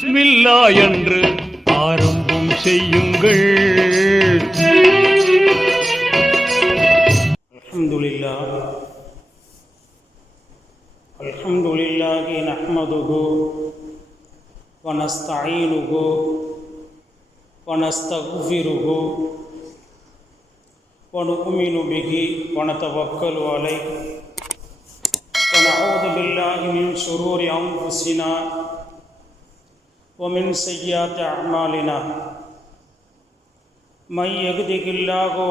பிஸ்மில்லா என்று ஆரம்பம் செய்யுங்கள். அல்ஹம்துலில்லாஹி நஹ்மதுஹு வ நஸ்தஈனுஹு வ நஸ்தக்ஃபிருஹு வ நு'மினு பிஹி வ நதவக்கலு அலைஹி வ நஊது பில்லாஹி மின் ஷுரூரி அன்ஃபுஸினா வ மின் ஸய்யிஆத்தி அஅமாலினா. மன் யஹ்திஹில்லாஹு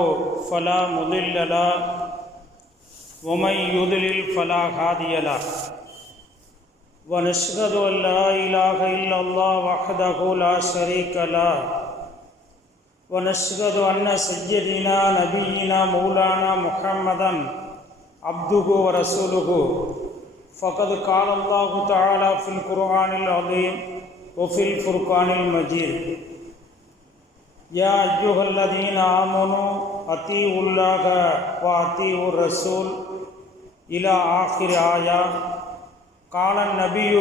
ஃபலா முதில்ல லஹு ومن يضلل فلا هادي له ونشهد أن لا إله إلا الله وحده لا شريك له ونشهد أن سيدنا نبينا مولانا محمدا عبده ورسوله. فقد قال الله تعالى في القرآن العظيم وفي الفرقان المجيد: يا أيها الذين آمنوا أطيعوا الله وأطيعوا الرسول إلى آخر آية. قال النبي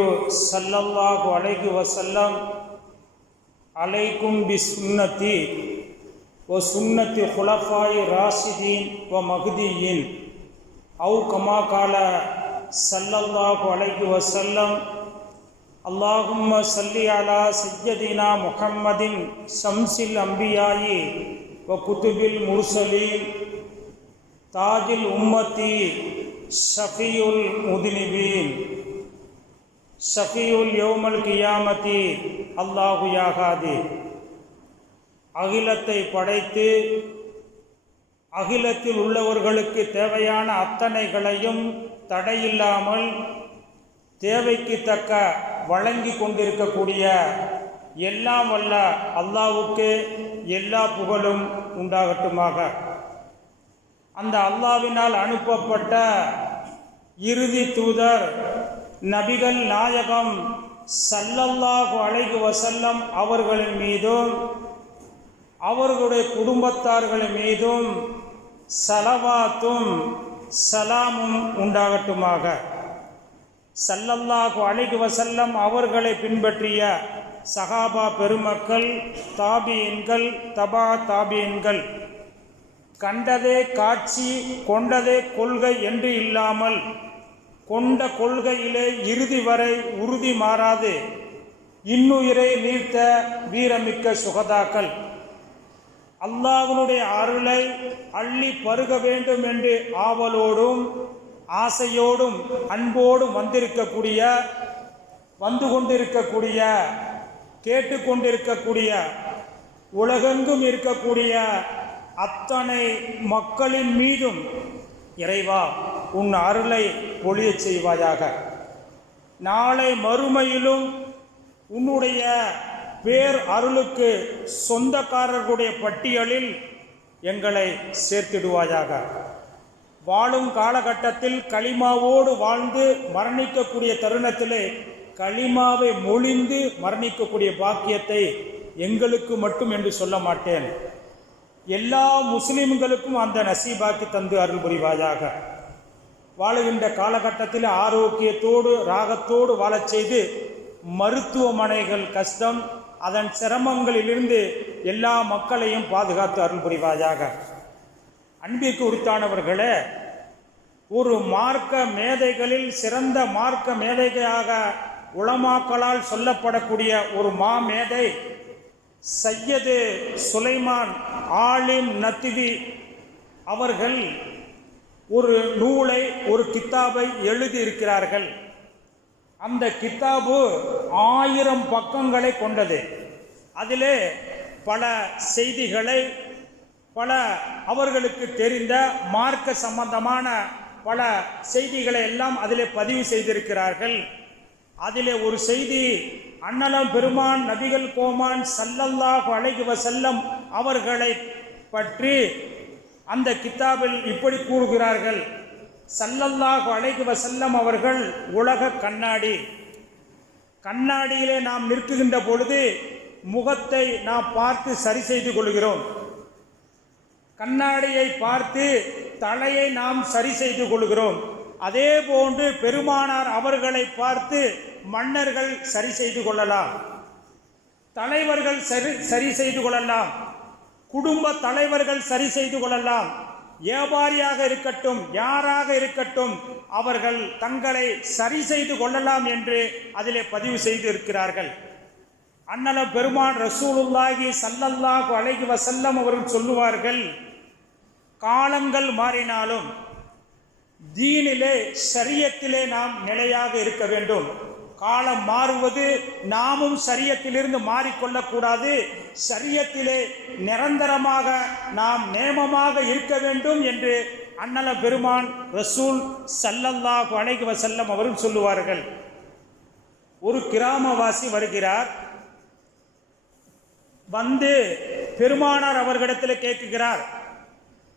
صلى الله عليه وسلم: عليكم بسنتي وسنة خلفاء راشدين ومهديين، أو كما قال صلى الله عليه وسلم: اللهم صل على سيدنا محمد شمس الأنبياء وكتب المرسلين تاج الأمة شفيع المذنبين شفيع اليوم القيامة الله يا هادي. அகிலத்தை படைத்து அகிலத்தில் உள்ளவர்களுக்கு தேவையான அத்தனைகளையும் தடையில்லாமல் தேவைக்கு தக்க வழங்கி கொண்டிருக்கக்கூடிய எல்லாம் வல்ல அல்லாஹ்வுக்கு எல்லா புகழும் உண்டாகட்டுமாக. அந்த அல்லாஹ்வினால் அனுப்பப்பட்ட இறுதி தூதர் நபிகள் நாயகம் ஸல்லல்லாஹு அலைஹி வஸல்லம் அவர்களின் மீதும் அவர்களுடைய குடும்பத்தார்களின் மீதும் ஸலவாத்தும் சலாமும் உண்டாகட்டுமாக. ஸல்லல்லாஹு அலைஹி வஸல்லம் அவர்களை பின்பற்றிய சஹாபா பெருமக்கள், தாபியீன்கள், தபா தாபியீன்கள், கண்டதே காட்சி கொண்டதே கொள்கை என்று இல்லாமல் கொண்ட கொள்கையிலே இறுதி வரை உறுதி மாறாது இன்னுயிரை நீர்த்த வீரமிக்க சுகதாக்கள், அல்லாஹ்வுடைய அருளை அள்ளி பருக வேண்டும் என்று ஆவலோடும் ஆசையோடும் அன்போடும் வந்து கொண்டிருக்கக்கூடிய கேட்டுக்கொண்டிருக்கக்கூடிய உலகெங்கும் இருக்கக்கூடிய அத்தனை மக்களின் மீதும் இறைவா உன் அருளை பொழியச் செய்வாயாக. நாளை மறுமையிலும் உன்னுடைய பேர் அருளுக்கு சொந்தக்காரர்களுடைய பட்டியலில் எங்களை சேர்த்திடுவாயாக. வாழும் காலகட்டத்தில் களிமாவோடு வாழ்ந்து மரணிக்கக்கூடிய தருணத்திலே களிமாவை மொழிந்து மரணிக்கக்கூடிய பாக்கியத்தை எங்களுக்கு மட்டும் என்று சொல்ல மாட்டேன், எல்லா முஸ்லிம்களுக்கும் அந்த நசீபாக்கி தந்து அருள் புரிவாயாக. வாழுகின்ற காலகட்டத்தில் ஆரோக்கியத்தோடு ராகத்தோடு வாழச் செய்து மருத்துவமனைகள் கஷ்டம் அதன் சிரமங்களிலிருந்து எல்லா மக்களையும் பாதுகாத்து அருள் புரிவாயாக. அன்பிற்கு உரித்தானவர்களே, ஒரு மார்க்க மேதைகளில் சிறந்த மார்க்க மேதையாக உலமாக்களால் சொல்லப்படக்கூடிய ஒரு மாமேதை சையது சுலைமான் ஆலிம் நத்வி அவர்கள் ஒரு நூலை, ஒரு கித்தாபை எழுதியிருக்கிறார்கள். அந்த கித்தாபு 1000 பக்கங்களை கொண்டது. அதிலே பல செய்திகளை, பல அவர்களுக்கு தெரிந்த மார்க்க சம்பந்தமான பல செய்திகளை எல்லாம் அதிலே பதிவு செய்திருக்கிறார்கள். அதிலே ஒரு செய்தி, அண்ணலம் பெருமான் நபிகள் கோமான் ஸல்லல்லாஹு அலைஹி வஸல்லம் அவர்களை பற்றி அந்த கித்தாபில் இப்படி கூறுகிறார்கள்: ஸல்லல்லாஹு அலைஹி வஸல்லம் அவர்கள் உலக கண்ணாடி. கண்ணாடியிலே நாம் நிற்கின்ற பொழுது முகத்தை நாம் பார்த்து சரி செய்து கொள்கிறோம். கண்ணாடியை பார்த்து தலையை நாம் சரி செய்து கொள்கிறோம். அதே போன்று பெருமானார் அவர்களை பார்த்து மன்னர்கள் சரி செய்து கொள்ளலாம். தலைவர்கள் சரி செய்து கொள்ளலாம், குடும்ப தலைவர்கள் சரி செய்து கொள்ளலாம், வியாபாரியாக இருக்கட்டும் யாராக இருக்கட்டும் அவர்கள் தங்களை சரி செய்து கொள்ளலாம் என்று அதிலே பதிவு செய்து இருக்கிறார்கள். அண்ணல பெருமான் ரசூலுல்லாஹி ஸல்லல்லாஹு அலைஹி வஸல்லம் அவர்கள் சொல்லுவார்கள், காலங்கள் மாறினாலும் தீனிலே ஷரியத்திலே நாம் நிலையாக இருக்க வேண்டும். காலம் மாறுவது, நாமும் ஷரியத்திலிருந்து மாறிக்கொள்ளக்கூடாது. ஷரியத்திலே நிரந்தரமாக நாம் நேமமாக இருக்க வேண்டும் என்று அண்ணல பெருமான் ரசூல் ஸல்லல்லாஹு அலைஹி வஸல்லம் அவர்கள் சொல்லுவார்கள். ஒரு கிராமவாசி வருகிறார், வந்து பெருமானார் அவர்களிடத்தில் கேட்கிறார்.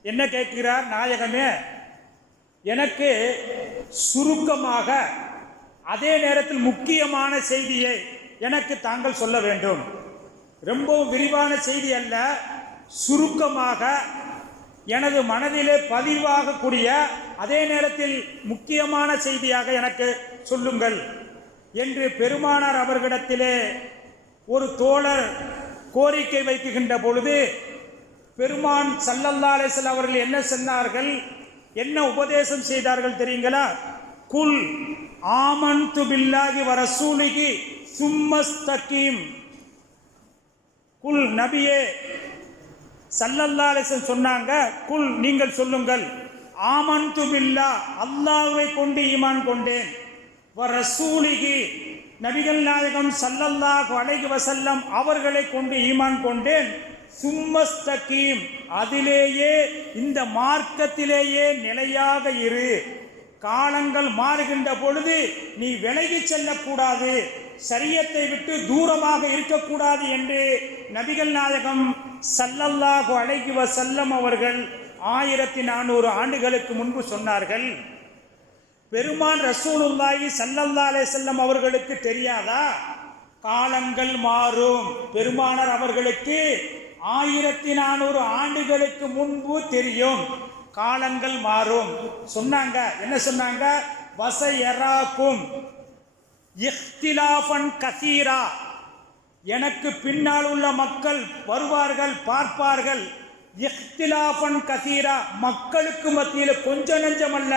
என்ன கேட்கிறார்? நாயகமே, எனக்கு சுருக்கமாக அதே நேரத்தில் முக்கியமான செய்தியை எனக்கு தாங்கள் சொல்ல வேண்டும். ரொம்பவும் விரிவான செய்தி அல்ல, சுருக்கமாக எனது மனதிலே பதிவாகக்கூடிய அதே நேரத்தில் முக்கியமான செய்தியாக எனக்கு சொல்லுங்கள் என்று பெருமானார் அவர்களிடத்திலே ஒரு தோழர் கோரிக்கை வைக்கின்ற பொழுது பெருமான் ஸல்லல்லாஹு அலைஹி வஸல்லம் அவர்கள் என்ன சொன்னார்கள், என்ன உபதேசம் செய்தார்கள் தெரியுங்களா? குல் ஆமன்து பில்லாஹி வ ரசூலிஹி சும்மஸ்தகீம். குல் நபியே ஸல்லல்லாஹு அலைஹி வஸல்லம் சொன்னாங்க, குல் நீங்கள் சொல்லுங்கள், ஆமன்து பில்லாஹ் அல்லாஹ்வை கொண்டு ஈமான் கொண்டேன், வ ரசூலிஹி நபிகள் நாயகம் ஸல்லல்லாஹு அலைஹி வஸல்லம் அவர்களை கொண்டு ஈமான் கொண்டேன், சும்மஸ்தகீம் அதிலேயே இந்த மார்க்கத்திலேயே நிலையாக இரு. காலங்கள் மாறுகின்ற பொழுது நீ விலகி செல்லக்கூடாது, ஷரியத்தை விட்டு தூரமாக இருக்கக்கூடாது என்று நபிகள் நாயகம் ஸல்லல்லாஹு அலைஹி வஸல்லம் அவர்கள் 1400 ஆண்டுகளுக்கு முன்பு சொன்னார்கள். பெருமான் ரசூலுல்லாஹி ஸல்லல்லாஹு அலைஹி வஸல்லம் அவர்களுக்கு தெரியாதா? காலங்கள் மாறும். பெருமானார் அவர்களுக்கு 1400 ஆண்டுகளுக்கு முன்பு தெரியும், காலங்கள் மாறும். சொன்னாங்க, என்ன சொன்னாங்க? வஸயராக்கும் இக்திலாஃபன் கஸீரா, எனக்கு பின்னால் உள்ள மக்கள் வருவார்கள், பார்ப்பார்கள். இக்திலாஃபன் கஸீரா, மக்களுக்கு மத்தியில் கொஞ்சம் நெஞ்சம் அல்ல,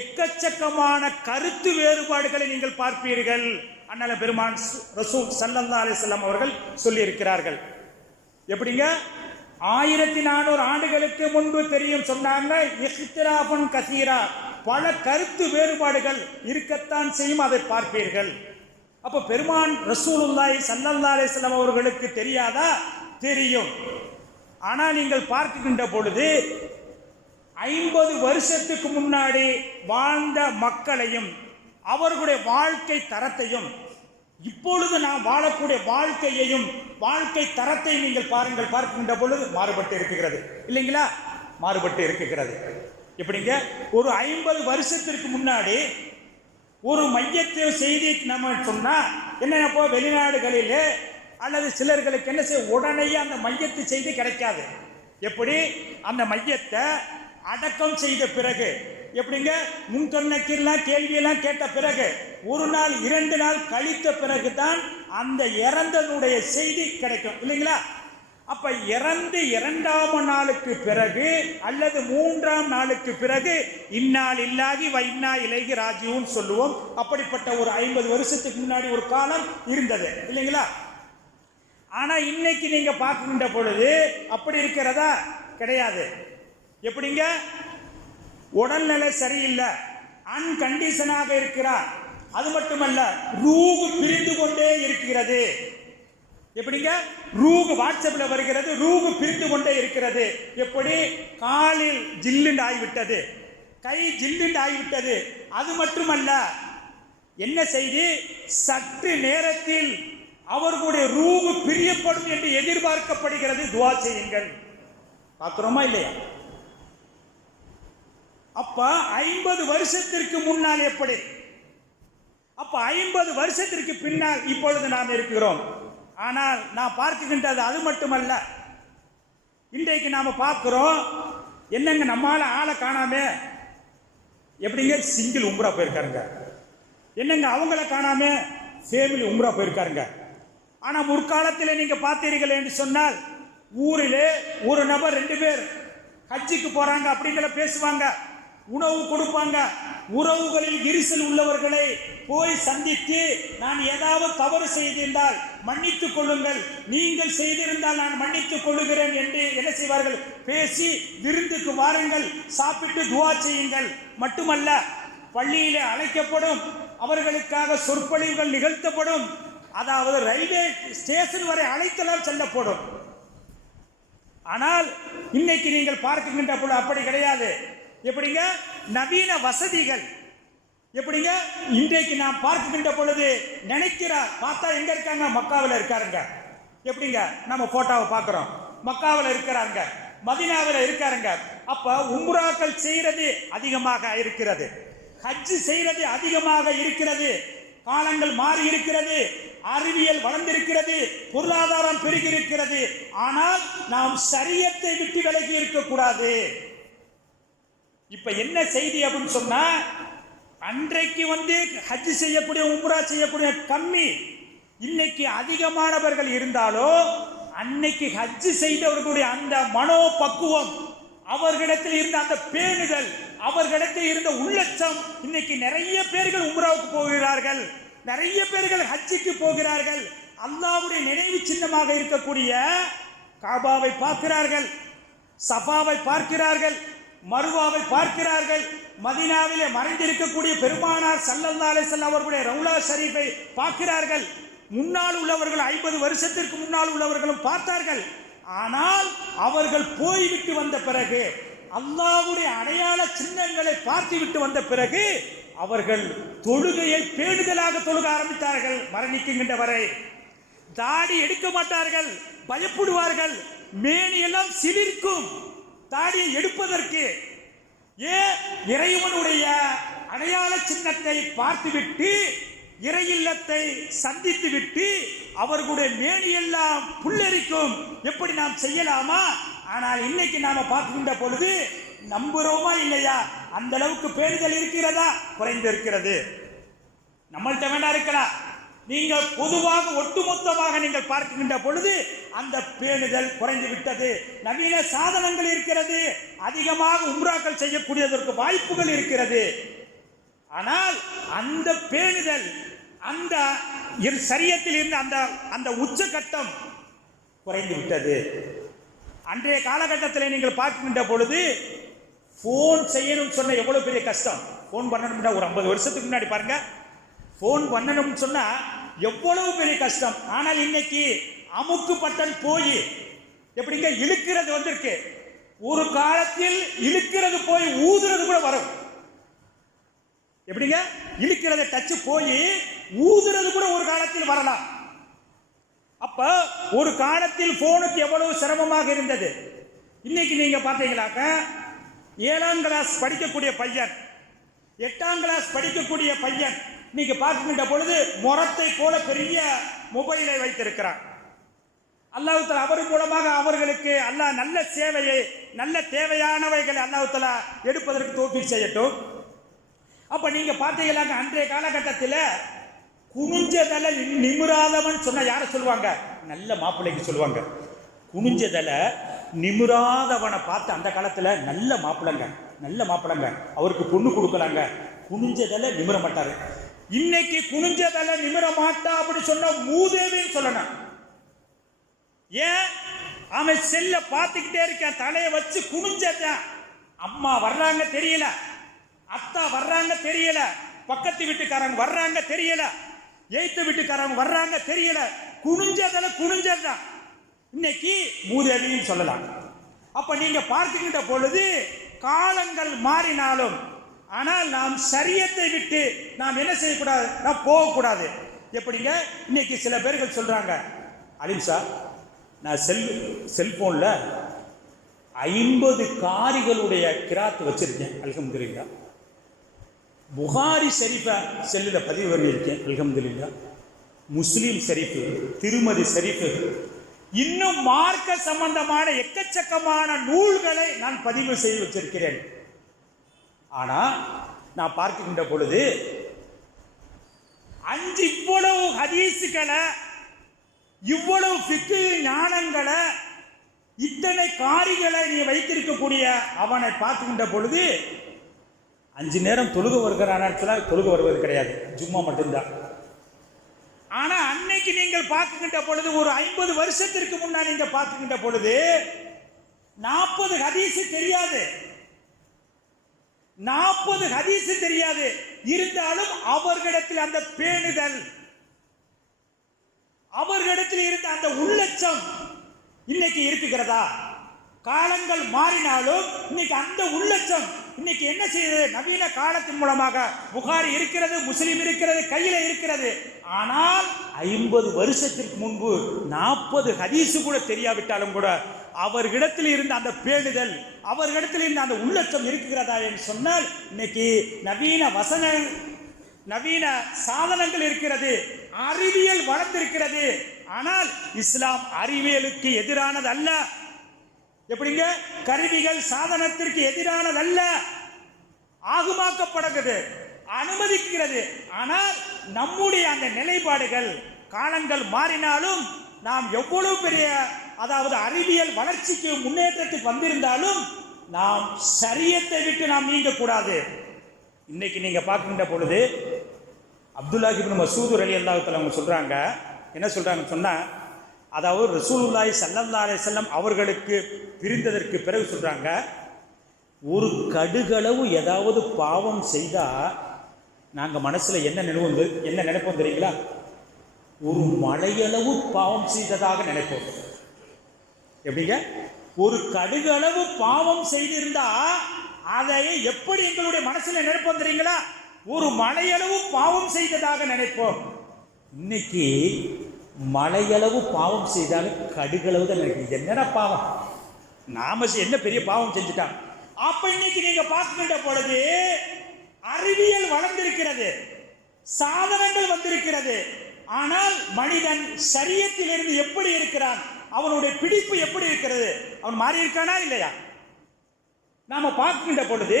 எக்கச்சக்கமான கருத்து வேறுபாடுகளை நீங்கள் பார்ப்பீர்கள். அண்ணல பெருமான் ரசூல் ஸல்லல்லாஹு அலைஹி வஸல்லம் அவர்கள் சொல்லி இருக்கிறார்கள். எப்படிங்க? 1400 ஆண்டுகளுக்கு முன்பு தெரியும் சொன்னாங்க. இக்திலாஃபன் கஸீரா, பல கருத்து வேறுபாடுகள் இருக்கத்தான் செய்யும், அதை பார்ப்பீர்கள். அப்ப பெருமான் ரசூலுல்லாஹி ஸல்லல்லாஹு அலைஹி வஸல்லம் அவர்களுக்கு தெரியாதா? தெரியும். ஆனால் நீங்கள் பார்க்கின்ற பொழுது 50 வருஷத்துக்கு முன்னாடி வாழ்ந்த மக்களையும் அவர்களுடைய வாழ்க்கை தரத்தையும் இப்பொழுது நாம் வாழக்கூடிய வாழ்க்கையையும் வாழ்க்கை தரத்தை நீங்கள் பாருங்கள், பார்க்கின்ற பொழுது மாறுபட்டு இருக்கிறது இல்லைங்களா? மாறுபட்டு இருக்கிறது. எப்படிங்க? ஒரு 50 வருஷத்திற்கு முன்னாடி ஒரு மையத்தை செய்தி நம்ம சொன்னா என்னப்போ வெளிநாடுகளிலே அல்லது சிலர்களுக்கு என்ன செய்ய, உடனே அந்த மையத்து செய்தி கிடைக்காது. எப்படி? அந்த மையத்தை அடக்கம் செய்த பிறகு, எப்படிங்க, முன்கண்ணக்கெல்லாம் கேள்வியெல்லாம் கேட்ட பிறகு 1 நாள் 2 நாள் கழித்த பிறகுதான் அந்த இறந்தனுடைய செய்தி கிடைக்கும் இல்லைங்களா? அப்ப இறந்து 2ஆம் நாளுக்கு பிறகு அல்லது 3ஆம் நாளுக்கு பிறகு இன்னால் இல்லாகி இன்னா இலைகி ராஜிவும் சொல்லுவோம். அப்படிப்பட்ட ஒரு 50 வருஷத்துக்கு முன்னாடி ஒரு காலம் இருந்தது இல்லைங்களா? ஆனா இன்னைக்கு நீங்க பார்க்கின்ற பொழுது அப்படி இருக்கிறதா? கிடையாது. எப்படிங்க? உடல்நிலை சரியில்லை, அன்கண்டிஷனாக இருக்கிறார். அது மட்டுமல்ல, ரூஹ் பிரிந்து கொண்டே இருக்கிறது. எப்படிங்க? ரூஹ் வாட்ஸ்அப்ல வருகிறது, ரூஹ் பிரிந்து கொண்டே இருக்கிறது. எப்படி? காலில் ஜில்லுண்டு ஆகிவிட்டது, கை ஜில்லுண்டு ஆகிவிட்டது. அது மட்டுமல்ல, என்ன செய்தி? சற்று நேரத்தில் அவர்களுடைய ரூஹ் பிரியப்படும் என்று எதிர்பார்க்கப்படுகிறது. துஆ செய்யுங்கள். பார்க்கிறோமா இல்லையா? அப்ப 50 வருஷத்திற்கு முன்னால் எப்படி? அப்ப 50 வருஷத்திற்கு பின்னால் இப்பொழுது நாம் இருக்கிறோம். ஆனால் நான் பார்க்கின்றது அது மட்டுமல்ல. இன்றைக்கு நாம பார்க்கிறோம், என்னங்க நம்மால ஆளை காணாம, எப்படிங்க சிங்கிள் உம்ரா போயிருக்காருங்க. என்னங்க அவங்கள காணாம ஃபேமிலி உம்ரா போயிருக்காருங்க. ஆனா முற்காலத்தில் நீங்க பார்த்தீர்கள் என்று சொன்னால் ஊரிலே ஒரு நபர் 2 பேர் ஹஜ்ஜுக்கு போறாங்க அப்படிங்கிற பேசுவாங்க, உணவு கொடுப்பாங்க. உறவுகளில் விரிசல் உள்ளவர்களை போய் சந்தித்து நான் ஏதாவது தவறு செய்திருந்தால் மன்னித்துக் கொள்ளுங்கள், நீங்கள் செய்திருந்தால் நான் மன்னித்துக் கொள்ளுகிறேன் என்று என்ன செய்வார்கள்? பேசி விருந்துக்கு வாருங்கள், சாப்பிட்டு துவா செய்யுங்கள். மட்டுமல்ல, பள்ளியிலே அழைக்கப்படும், அவர்களுக்காக சொற்பொழிவுகள் நிகழ்த்தப்படும். அதாவது ரயில்வே ஸ்டேஷன் வரை அழைத்தலாம் செல்லப்படும். ஆனால் இன்னைக்கு நீங்கள் பார்க்கின்ற பொழுது அப்படி கிடையாது. எப்படிங்க? நவீன வசதிகள் எப்படிங்க இன்றைக்கு நாம் பார்க்கின்ற பொழுது நினைக்கிறார், பார்த்தா எங்க இருக்காங்க? மக்காவில் இருக்காருங்க. எப்படிங்க நம்ம போட்டோவை பார்க்கிறோம், மக்காவில் இருக்கிறாங்க, மதீனாவில் இருக்காருங்க. அப்ப உம்ராக்கள் செய்யறது அதிகமாக இருக்கிறது, ஹஜ் செய்யறது அதிகமாக இருக்கிறது. காலங்கள் மாறி இருக்கிறது, அறிவியல் வளர்ந்திருக்கிறது, பொருளாதாரம் பெருகி இருக்கிறது. ஆனால் நாம் ஷரியத்தை விட்டு விலகி இருக்கக்கூடாது. இப்ப என்ன செய்தி அப்படின்னு சொன்னா, அன்றைக்கு ஹஜ் செய்யக்கூடிய உம்ரா செய்யக்கூடிய கம்மி, இன்னைக்கு அதிகமானவர்கள் இருந்தாலோ அன்னைக்கு ஹஜ் செய்தவர்களுடைய அந்த மனோபக்குவம், அவர்களிடத்தில் இருந்த அந்த பேணுதல், அவர்களிடத்தில் இருந்த உள்ளச்சம், இன்னைக்கு நிறைய பேர்கள் உம்ராவுக்கு போகிறார்கள், நிறைய பேர்கள் ஹஜ்ஜுக்கு போகிறார்கள். அல்லாஹ்வுடைய நினைவு சின்னமாக இருக்கக்கூடிய காபாவை பார்க்கிறார்கள், சஃபாவை பார்க்கிறார்கள், மருவாவை பார்க்கிறார்கள், மதீனாவிலே மறைந்திருக்கக்கூடிய பெருமானார் ஸல்லல்லாஹு அலைஹி வஸல்லம் அவர்களுடைய ரவுலா ஷரீஃபை பார்க்கிறார்கள். முன்னால் உள்ளவர்கள் 50 வருஷத்திற்கு முன்னால் உள்ளவர்களும் பார்த்தார்கள். ஆனால் அவர்கள் போய்விட்டு வந்த பிறகு, அல்லாஹ்வுடைய அடையாள சின்னங்களை பார்த்துவிட்டு வந்த பிறகு அவர்கள் தொழுகையை பேணுதலாக தொழுக ஆரம்பித்தார்கள். மரணிக்கின்ற வரை தாடி எடுக்க மாட்டார்கள், பயப்படுவார்கள், மேனியெல்லாம் சிலிர்க்கும் தாடியை எடுப்பதற்கு. இறைவனுடைய அடையாள சின்னத்தை பார்த்துவிட்டு, இறை இல்லத்தை சந்தித்து விட்டு அவர்களுடைய மேனியெல்லாம் புல்லரிக்கும். எப்படி நாம் செய்யலாமா? ஆனால் இன்னைக்கு நாம பார்க்கின்ற பொழுது நம்புறோமா இல்லையா? அந்த அளவுக்கு பேணுதல் இருக்கிறதா? குறைந்து இருக்கிறது. நம்மள்கிட்ட வேணா இருக்கலாம், நீங்கள் பொதுவாக ஒட்டுமொத்தமாக நீங்கள் பார்க்கின்ற பொழுது அந்த பேணுதல் குறைந்து விட்டது. நவீன சாதனங்கள் இருக்கிறது, அதிகமாக உம்ராக்கள் செய்யக்கூடியதற்கு வாய்ப்புகள் இருக்கிறது. ஆனால் அந்த பேணுதல், அந்த சரியத்தில் இருந்த அந்த உச்சகட்டம் குறைந்து விட்டது. அன்றைய காலகட்டத்தில் நீங்கள் பார்க்கின்ற பொழுது போன் செய்யணும் சொன்ன எவ்வளவு பெரிய கஷ்டம். போன் பண்ணணும்னா ஒரு 50 வருஷத்துக்கு முன்னாடி பாருங்க, போன் பண்ணணும்னு சொன்னா எவ்வளவு பெரிய கஷ்டம். ஆனால் இன்னைக்கு அமுக்கு பட்டன் போய் எப்படிங்க இழுக்கிறது வந்திருக்கு. ஒரு காலத்தில் இழுக்கிறது போய் ஊதுறது கூட வரும். எப்படிங்க இழுக்கிறது டச் போய் ஊதுறது கூட ஒரு காலத்தில் வரலாம். அப்ப ஒரு காலத்தில் போனுக்கு எவ்வளவு சிரமமாக இருந்தது. இன்னைக்கு நீங்க பார்த்தீங்களாக்க 7ஆம் கிளாஸ் படிக்கக்கூடிய பையன், 8ஆம் கிளாஸ் படிக்கக்கூடிய பையன் இன்னைக்கு பார்க்கின்ற பொழுது முறத்தை போல பெரிய மொபைலை வைத்திருக்கிறான். அல்லாஹ் தஆலா அவர் மூலமாக அவர்களுக்கு அல்லாஹ் நல்ல சேவையை, நல்ல தேவையானவைகளை அல்லாஹ் தஆலா எடுப்பதற்கு தௌஃபீக் செய்யட்டும். அப்ப நீங்க பார்த்தீங்களாக்க அன்றைய காலகட்டத்தில் குனிஞ்சதல நிமிராதவன் சொன்ன யாரை சொல்லுவாங்க? நல்ல மாப்பிள்ளைக்கு சொல்லுவாங்க. குனிஞ்சதல நிமிராதவனை பார்த்து அந்த காலத்துல நல்ல மாப்பிள்ளைங்க, நல்ல மாப்பிள்ளைங்க, அவருக்கு பொண்ணு கொடுக்கலாங்க, குனிஞ்சதல நிமிர மாட்டாரு. இன்னைக்கு குனிஞ்சதல நிமிர மாட்டா அப்படி சொன்ன மூதேவின்னு சொல்லணும். ஏன்? அவன் செல்ல பார்த்துக்கிட்டே இருக்க, தலையை வச்சு குனிஞ்சதான். அம்மா வர்றாங்க தெரியல, அத்தா வர்றாங்க தெரியல, பக்கத்து வீட்டுக்காரங்க வர்றாங்க தெரியல, எய்த்து வீட்டுக்காரங்க வர்றாங்க தெரியல, குனிஞ்சதான் இன்னைக்கு மூதேவின்னு சொல்லலாம். அப்ப நீங்க பார்க்கின்ற பொழுது காலங்கள் மாறினாலும், ஆனால் நாம் சரியத்தை விட்டு நாம் என்ன செய்யக்கூடாது? நாம் போகக்கூடாது. எப்படிங்க? இன்னைக்கு சில பேர்கள் சொல்றாங்க, அலிம் சார் நான் செல்போன்ல 50 காரிகளுடைய கிராத் வச்சிருக்கேன், அல்ஹம்துலில்லாஹ். புகாரி ஷரீஃபை செல்லில் பதிவு பண்ணியிருக்கேன், அல்ஹம்துலில்லாஹ். முஸ்லீம் ஷரீஃபு, திருமதி ஷரீஃபு, இன்னும் மார்க்க சம்பந்தமான எக்கச்சக்கமான நூல்களை நான் பதிவு செய்து வச்சிருக்கிறேன். ஆனா நான் பார்க்கின்ற பொழுது 5 இவ்வளவு ஹதீஸுகளை இவ்வளவு ஃபிக்கு ஞானங்களை, இத்தனை காரிகளை நீ வைத்திருக்கக்கூடிய அவனை பார்த்துக்கின்ற பொழுது 5 நேரம் தொழுக வருகிறான தொழுக வருவது கிடையாது, ஜும்மா மட்டும்தான். ஆனா அன்னைக்கு நீங்கள் பார்த்துக்கின்ற பொழுது, ஒரு 50 வருஷத்திற்கு முன்னாடி நீங்க பார்த்துக்கின்ற பொழுது 40 ஹதீஸ் தெரியாது, 40 ஹதீஸ் தெரியாது. இருந்தாலும் அவர்களிடத்தில் அந்த பேணுதல், அவர்களிடத்தில் இருந்த அந்த உள்ளச்சம் இன்னைக்கு இருக்குகிறதா? காலங்கள் மாறினாலும் இன்னைக்கு அந்த உள்ளச்சம் இன்னைக்கு என்ன செய்யுது? நவீன காலத்தின் மூலமாக புகாரி இருக்கிறது, முஸ்லிம் இருக்கிறது, கையில இருக்கிறது. ஆனால் 50 வருஷத்திற்கு முன்பு 40 ஹதீஸ் கூட தெரியாவிட்டாலும் கூட அவர்களிடத்தில் இருந்த அந்த பேணுதல், அவர்களிடத்தில் இருந்த அந்த உள்ளச்சம் இருக்கிறதா என்று சொன்னால், இன்னைக்கு நவீன சாதனங்கள் இருக்கிறது, அறிவியல் வளர்ந்திருக்கிறது. ஆனால் இஸ்லாம் அறிவியலுக்கு எதிரானது அல்ல. எப்படிங்க? கருவிகள் சாதனத்திற்கு எதிரானது அல்ல, ஆகுமாக்கப்படுகிறது, அனுமதிக்கிறது. ஆனால் நம்முடைய அந்த நிலைப்பாடுகள், காலங்கள் மாறினாலும் நாம் எவ்வளவு பெரிய, அதாவது அறிவியல் வளர்ச்சிக்கு முன்னேற்றத்துக்கு வந்திருந்தாலும் நாம் ஷரியத்தை விட்டு நாம் நீங்கக்கூடாது. இன்னைக்கு நீங்க பார்க்கின்ற பொழுது அப்துல்லாஹ் இப்னு மஸ்ஊத் ரலியல்லாஹு தஆலா அவங்க சொல்றாங்க, என்ன சொல்றாங்கன்னு சொன்னா, அதாவது ரசூலுல்லாஹி ஸல்லல்லாஹு அலைஹி வஸல்லம் அவர்களுக்கு பிரிந்ததற்கு பிறகு சொல்றாங்க, ஒரு கடுகளவு ஏதாவது பாவம் செய்தா நாங்க மனசுல என்ன நினைப்போம் தெரியுங்களா? ஒரு மலையளவு பாவம் செய்ததாக நினைப்போம். எப்படிங்க? ஒரு கடுகளவு பாவம் செய்திருந்தா அதை எப்படி எங்களுடைய மனசுல நினைப்போம் தெரியுங்களா? ஒரு மலையளவு பாவம் செய்ததாக நினைப்போம். இன்னைக்கு மலையளவு பாவம் செய்தாலும் கடுகளவு தான் நினைக்கிறீங்க. என்னடா பாவம், நாம என்ன பெரிய பாவம் செஞ்சுட்டான். அப்ப இன்னைக்கு நீங்க பார்க்கின்ற பொழுது அறிவியல் வளர்ந்திருக்கிறது, சாதனங்கள் வந்திருக்கிறது. ஆனால் மனிதன் ஷரியத்திலிருந்து எப்படி இருக்கிறான், அவனுடைய பிடிப்பு எப்படி இருக்கிறது, அவன் மாறி இருக்கானா இல்லையா? நாம பார்க்கின்ற பொழுது,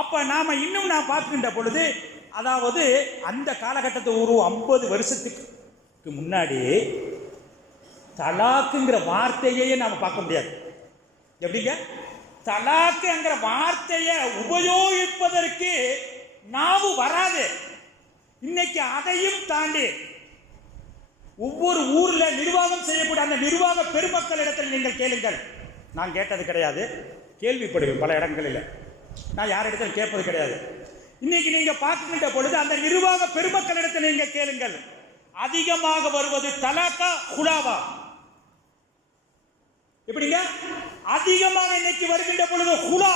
அப்ப நாம இன்னும் நான் பார்க்கின்ற பொழுது, அதாவது அந்த காலகட்டத்தை ஒரு 50 வருஷத்துக்கு முன்னாடி தலாக்குங்கிற வார்த்தையே நாம பார்க்க முடியாது. எப்படிங்க? தலாக்குங்கிற வார்த்தையை உபயோகிப்பதற்கு நாவு வராது. இன்னைக்கு அதையும் தாண்டி ஒவ்வொரு ஊர்ல நிர்வாகம் செய்யக்கூடிய அந்த நிர்வாக பெருமக்களிடத்தில் நீங்கள் கேளுங்கள். நான் கேட்டது கிடையாது, கேள்விப்படுவேன் பல இடங்களில், நான் யாரிடத்தில் கேட்பது கிடையாது. இன்னைக்கு நீங்க பார்க்கின்ற பொழுது அந்த நிர்வாக பெருமக்களிடத்தில் நீங்க கேளுங்கள், அதிகமாக வருவது தலாக்கா குலாவா? எப்படிங்க? அதிகமாக இன்னைக்கு வருகின்ற பொழுது குலா,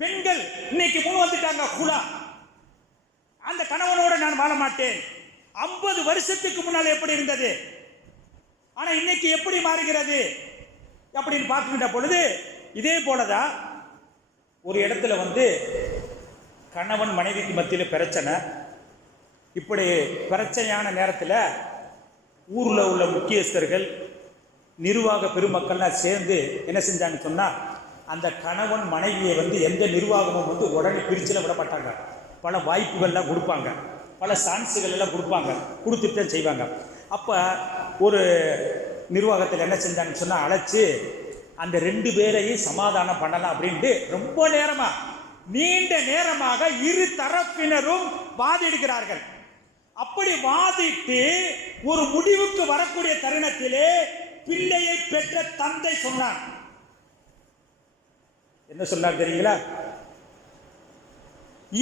பெண்கள் இன்னைக்கு முன் வந்துட்டாங்க. குலா, அந்த கணவனோட நான் வாழ மாட்டேன். 50 வருஷத்துக்கு முன்னால் எப்படி இருந்தது, ஆனா இன்னைக்கு எப்படி மாறுகிறது அப்படின்னு பார்க்கின்ற பொழுது இதே போலதான். ஒரு இடத்துல கணவன் மனைவிக்கு மத்தியில் பிரச்சனை. இப்படி பிரச்சனையான நேரத்தில் ஊரில் உள்ள முக்கியஸ்தர்கள், நிர்வாக பெருமக்கள்லாம் சேர்ந்து என்ன செஞ்சாங்கன்னு சொன்னால், அந்த கணவன் மனைவியை எந்த நிர்வாகமும் உடனே பிரிச்சில் விட மாட்டாங்க. பல வாய்ப்புகள்லாம் கொடுப்பாங்க, பல சான்ஸுகள் எல்லாம் கொடுப்பாங்க, கொடுத்துட்டு தான் செய்வாங்க. அப்போ ஒரு நிர்வாகத்தில் என்ன செஞ்சாங்கன்னு சொன்னால், அழைச்சி அந்த 2 பேரையும் சமாதானம் பண்ணலாம் அப்படின்ட்டு ரொம்ப நீண்ட நேரமாக இரு தரப்பினரும் வாதிடுகிறார்கள். அப்படி வாதிட்டு ஒரு முடிவுக்கு வரக்கூடிய தருணத்திலே பிள்ளையை பெற்ற தந்தை சொன்னார். என்ன சொன்னார் தெரியுங்களா?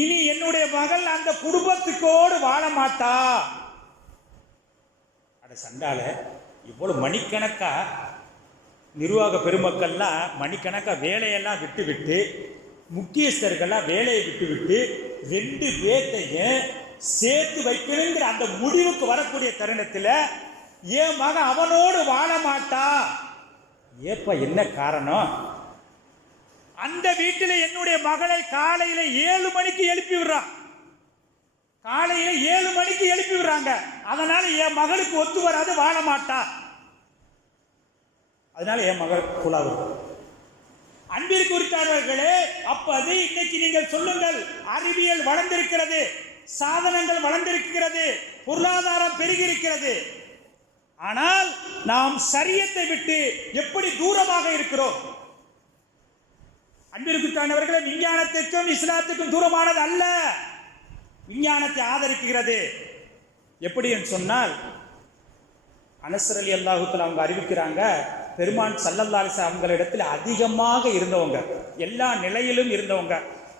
இனி என்னுடைய மகள் அந்த குடும்பத்துக்கோடு வாழ மாட்டா. அட சண்டால, இவ்வளவு மணிக்கணக்கா நிர்வாக பெருமக்கள்லாம் மணிக்கணக்கா வேலையெல்லாம் விட்டு முக்கியஸ்தர்கள்லாம் வேலையை விட்டு 2 பேர்த்தையும் சேர்த்து வைக்கணுங்கிற அந்த முடிவுக்கு வரக்கூடிய தருணத்தில் என் மகன் அவனோடு வாழ மாட்டா. ஏப்பா என்ன காரணம்? அந்த வீட்டில் என்னுடைய மகளை காலையில 7 மணிக்கு எழுப்பி விடுறான். காலையில 7 மணிக்கு எழுப்பி விடுறாங்க. அதனால என் மகளுக்கு ஒத்து வராது, வாழ மாட்டா. அதனால என் மகள் குலாவு. அன்பிற்கு உரித்தானவர்களே, அப்பது இன்னைக்கு நீங்கள் சொல்லுங்கள், அறிவியல் வளர்ந்திருக்கிறது, சாதனங்கள் வளர்ந்திருக்கிறது, பொருளாதாரம் பெருகி இருக்கிறது. ஆனால் நாம் ஷரியத்தை விட்டு எப்படி தூரமாக இருக்கிறோம். அன்பிற்குத்தானவர்களே, விஞ்ஞானத்திற்கும் இஸ்லாத்துக்கும் தூரமானது அல்ல. விஞ்ஞானத்தை ஆதரிக்கிறது. எப்படி என்று சொன்னால், அனஸ் ரலியல்லாஹு தஆலா அவங்க அறிவிக்கிறாங்க, பெருமான் ஸல்லல்லாஹு அலைஹி வஸல்லம் அவங்களிடத்தில் அதிகமாக இருந்தவங்க, எல்லா நிலையிலும் இருந்தவங்க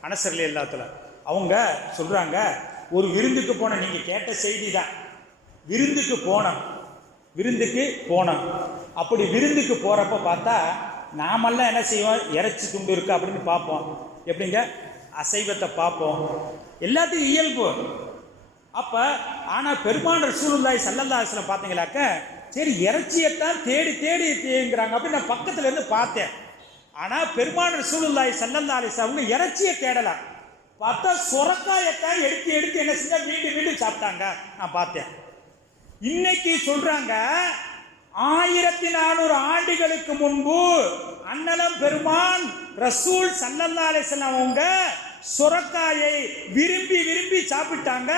அனஸ் ரலியல்லாஹு தஆலா. அவங்க சொல்றாங்க, ஒரு விருந்துக்கு போன, நீங்க கேட்ட செய்தி தான், விருந்துக்கு போனோம். அப்படி விருந்துக்கு போறப்ப பார்த்தா நாமெல்லாம் என்ன செய்வோம், இறைச்சி துண்டு இருக்கு அப்படின்னு பார்ப்போம். எப்படிங்க, அசைவத்தை பார்ப்போம், எல்லாத்துக்கும் இயல்பு. அப்ப ஆனா பெருமான் ரசூலுல்லாஹி ஸல்லல்லாஹு அலைஹி வஸல்லம் பார்த்தீங்களாக்க, சரி இறைச்சியைத்தான் தேடிங்கிறாங்க அப்படின்னு நான் பக்கத்துல இருந்து பார்த்தேன். ஆனா பெருமான் ரசூலுல்லாஹி ஸல்லல்லாஹு அலைஹி வஸல்லம் அவங்க இறைச்சியை தேடலாம், பார்த்தா சுரக்காயத்தான் எடுத்து என்ன செஞ்சா மீண்டும் சாப்பிட்டாங்க. நான் பார்த்தேன். இன்னைக்கு சொல்றாங்க, 1400 ஆண்டுகளுக்கு முன்பு அண்ணலம் பெருமான் ரசூல் ஸல்லல்லாஹு அலைஹி வஸல்லம் அவங்க சுரக்காயை விரும்பி சாப்பிட்டாங்க.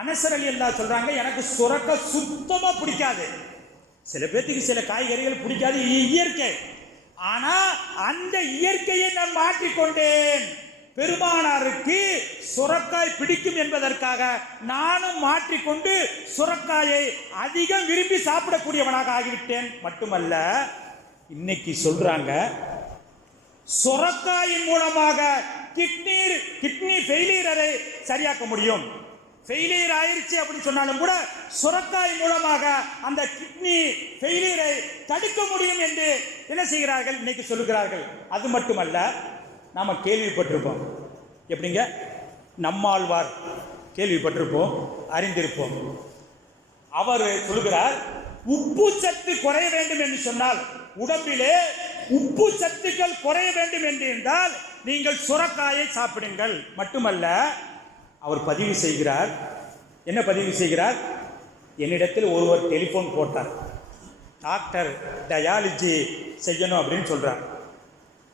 அனஸ் ரலியல்லாஹு சொல்றாங்க, எனக்கு சுரக்காய் சுத்தமா பிடிக்காது. சில பேருக்கு சில காய்கறிகள் பிடிக்காது, இயற்கை. ஆனா அந்த இயற்கையை நான் மாற்றிக்கொண்டேன். பெருமானாருக்கு சுரக்காய் பிடிக்கும் என்பதற்காக நானும் மாற்றிக்கொண்டு சுரக்காயை அதிகம் விரும்பி சாப்பிடக்கூடியவனாக ஆகிவிட்டேன். மட்டுமல்ல, இன்னைக்கு சொல்றாங்க, சுரக்காயின் மூலமாக கிட்னி ஃபெயிலியரை சரியாக்க முடியும். ஃபெயிலியர் ஆயிருச்சு அப்படின்னு சொன்னாலும் கூட சுரக்காய் மூலமாக அந்த கிட்னி ஃபெயிலியரை தடுக்க முடியும் என்று என்ன செய்கிறார்கள், இன்னைக்கு சொல்லுகிறார்கள். அது மட்டுமல்ல, நாம கேள்விப்பட்டிருப்போம். எப்படிங்க, நம்மாழ்வார் கேள்விப்பட்டிருப்போம், அறிந்திருப்போம். அவர் சொல்லுகிறார், உப்பு சத்து குறைய வேண்டும் என்று சொன்னால், உடம்பிலே உப்பு சத்துக்கள் குறைய வேண்டும் என்று என்றால் நீங்கள் சுரக்காயை சாப்பிடுங்கள். மட்டுமல்ல, அவர் பதிவு செய்கிறார். என்ன பதிவு செய்கிறார், என்னிடத்தில் ஒருவர் டெலிபோன் போட்டார், டாக்டர் டயாலிஜி செய்யணும் அப்படின்னு சொல்றார்.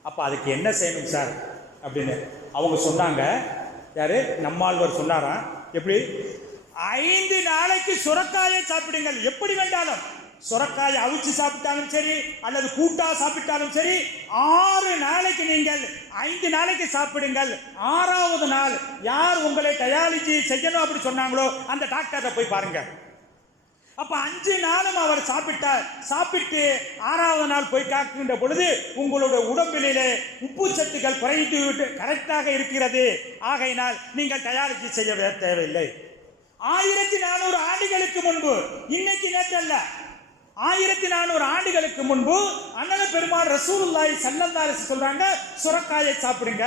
அப்ப அதுக்கு என்ன செய்யணும் சார் அப்படின்னு அவங்க சொன்னாங்க. யாரு, நம்மாழ்வார் சொன்னாராம். எப்படி, 5 நாளைக்கு சுரக்காயை சாப்பிடுங்கள். எப்படி வேண்டாலும் சுரக்காயை அவிச்சு சாப்பிட்டாலும் சரி, அல்லது கூட்டா சாப்பிட்டாலும் சரி, 6 நாளைக்கு நீங்கள் 5 நாளைக்கு சாப்பிடுங்கள். 6வது நாள் யார் உங்களை டயாலிஜி செய்யணும் அப்படி சொன்னாங்களோ அந்த டாக்டரை போய் பாருங்க. அப்ப 5 நாளும் அவர் சாப்பிட்டு 6வது நாள் போய் காக்கின்ற பொழுது உங்களுடைய உடம்பிலே உப்பு சத்துக்கள் குறைந்து விட்டு கரெக்டாக இருக்கிறது. ஆகையினால் நீங்கள் டயாலிஜி செய்ய தேவையில்லை. 1400 ஆண்டுகளுக்கு முன்பு, இன்னைக்கு நேற்றல்ல, 1400 ஆண்டுகளுக்கு முன்பு அண்ணல் பெருமான் ரசூலுல்லாஹி ஸல்லல்லாஹு அலைஹி வஸல்லம் சொல்றாங்க, சுரக்காயை சாப்பிடுங்க.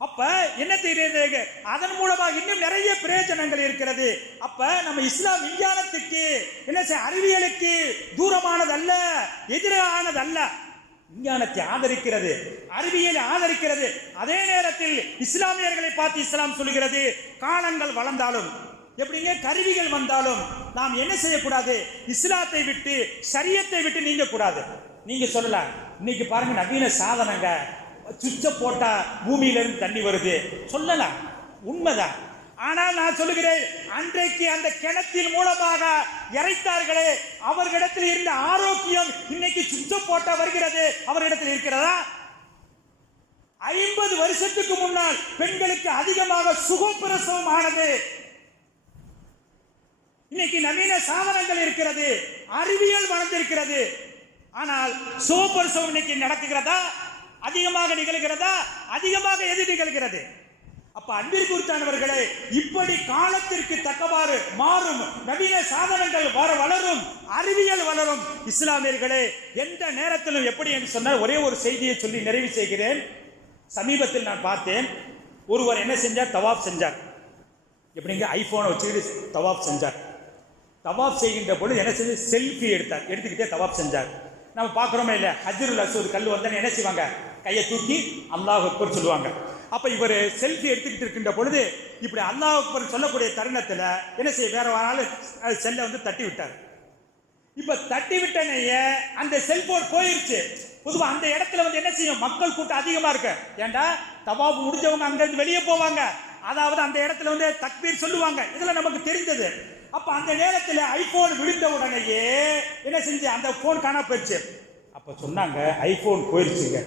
அப்ப என்ன தெரியுது, அதன் மூலமாக இன்னும் நிறைய பிரயோஜனங்கள் இருக்கிறது. அப்ப நம்ம இஸ்லாம் விஞ்ஞானத்துக்கு என்ன அறிவியலுக்கு தூரமானது அல்ல, எதிரானது அல்ல. விஞ்ஞானத்தை ஆதரிக்கிறது, அறிவியலை ஆதரிக்கிறது. அதே நேரத்தில் இஸ்லாமியர்களை பார்த்து இஸ்லாம் சொல்கிறது, காலங்கள் வளர்ந்தாலும் எப்படிங்க, கருவிகள் வந்தாலும் நாம் என்ன செய்யக்கூடாது, இஸ்லாத்தை விட்டு ஷரியத்தை விட்டு நீங்க கூடாது. நீங்க சொல்லலாம், இன்னைக்கு பாருங்க நவீன சாதனங்க, சுவிட்ச போட்டா பூமியில இருந்து தண்ணி வருது சொல்லலாம், உண்மைதான். ஆனால் நான் சொல்லுகிறேன், அன்றைக்கு அந்த கிணத்தின் மூலமாக இறைத்தார்களே, அவர்களிடத்தில் இருந்த ஆரோக்கியம் இன்னைக்கு சுவிட்ச போட்டா வருகிறது அவர்களிடத்தில் இருக்கிறதா? 50 வருஷத்துக்கு முன்னால் பெண்களுக்கு அதிகமாக சுகப்பிரசவம் ஆனது. இன்னைக்கு நவீன சாதனங்கள் இருக்கிறது, அறிவியல் வளர்ந்திருக்கிறது. ஆனால் சுகப்பிரசவம் இன்னைக்கு நடக்குகிறதா? அதிகமாக நிகழ்கிறதா? அதிகமாக எது நிகழ்கிறது? அப்ப அன்பிற்குரித்தானவர்களே, இப்படி காலத்திற்கு தக்கவாறு மாறும் நவீன சாதனங்கள் வளரும், அறிவியல் வளரும். இஸ்லாமியர்களே, எந்த நேரத்திலும் எப்படி என்று சொன்னால், ஒரே ஒரு செய்தியை சொல்லி நிறைவு செய்கிறேன். சமீபத்தில் நான் பார்த்தேன், ஒருவர் என்ன செஞ்சார், தவாப் செஞ்சார். எப்படிங்க, ஐபோனை வச்சுக்கிட்டு தவாப் செஞ்சார். தவாப் செய்கின்ற பொழுது என்ன செஞ்சு, செல்ஃபி எடுத்துக்கிட்டே தவாப் செஞ்சார். நம்ம பார்க்குறோமே இல்லை, ஹஜ்ருல் அஸ்வத் கல் வந்தா என்ன செய்வாங்க, கையை தூக்கி அல்லாஹ் அக்பர் சொல்லுவாங்க. அப்ப இவர் செல்ஃபி எடுத்துக்கிட்டு இருக்கின்ற பொழுது இப்படி அல்லாஹ் அக்பர் சொல்லக்கூடிய தருணத்தில் என்ன செய்ய, வேற ஒரு செல்லை தட்டி விட்டார். இப்ப தட்டி விட்டனையே அந்த செல்போன் போயிருச்சு. பொதுவா அந்த இடத்துல என்ன செய்யும், மக்கள் கூட்டம் அதிகமா இருக்கு. ஏண்டா, தவாப் முடிஞ்சவங்க அங்கிருந்து வெளியே போவாங்க, அதாவது அந்த இடத்துல தக்பீர் சொல்லுவாங்க, இதுல நமக்கு தெரிஞ்சது. அப்ப அந்த நேரத்தில் ஐபோன் விழுந்த உடனேயே என்ன செஞ்சு அந்த போன் காணா போயிடுச்சு. அப்ப சொன்னாங்க ஐபோன் போயிடுச்சுங்க,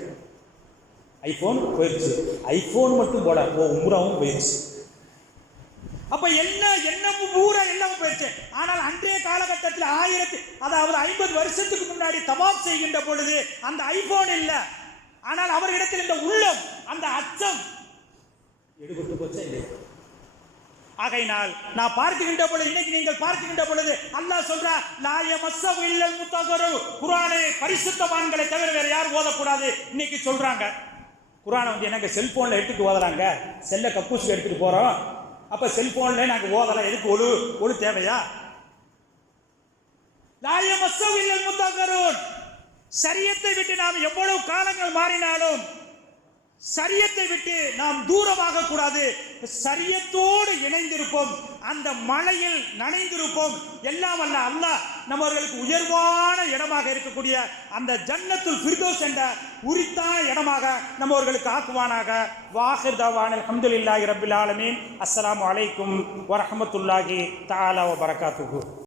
ஐபோன் போயிடுச்சு. ஐபோன் மட்டும் போல உம்ராவும் போயிடுச்சு. அப்ப என்ன பூரா எல்லாம் போயிடுச்சு. ஆனால் அன்றைய காலகட்டத்தில் 50 வருஷத்துக்கு முன்னாடி தவாப் செய்கின்ற பொழுது அந்த ஐபோன் இல்ல, ஆனால் அவர்களிடத்தில் இந்த உள்ளம், அந்த அச்சம் எடுபட்டு போச்சே இல்லையா? ஆகையினால் நான் பார்க்கின்ற பொழுது, இன்னைக்கு நீங்கள் பார்க்கின்ற பொழுது அல்லாஹ் சொல்றா லா யமஸ்ஸஹு இல்லல் முத்தஹஹிரூன், குர்ஆனை பரிசுத்தவான்களை தவிர வேற யாரும் ஓதக்கூடாது இன்னைக்கு சொல்றாங்க. குர்ஆனை என்னங்க செல்போன்ல எடுத்துட்டு ஓதுறாங்க, செல்ல கக்கூசுக்கு எடுத்துட்டு போறோம். அப்ப செல்போன்ல நாங்க ஓதலாம், எதுக்கு ஒழு தேவையா? லா யமஸ்ஸஹு இல்லல் முத்தஹஹிரூன், ஷரியத்தை விட்டு நாம் எவ்வளவு காலங்கள் மாறினாலும் ஷரியத்தை விட்டு நாம் தூரமாக கூடாது. ஷரியத்தோடு இணைந்திருப்போம், அந்த மலையில் நனைந்திருப்போம். எல்லாம் அல்ல அல்லாஹ் நம்மவர்களுக்கு உயர்வான இடமாக இருக்கக்கூடிய அந்த ஜன்னத்துல் ஃபிர்தௌஸ் என்ற உரித்தான இடமாக நம்மவர்களுக்கு ஆக்குவானாக. வாஹிர் தவானில் அல்ஹம்துலில்லாஹி ரப்பில் ஆலமீன். அஸ்ஸலாமு அலைக்கும் வரஹ்மத்துல்லாஹி தஆலா வ பரகாத்துஹு.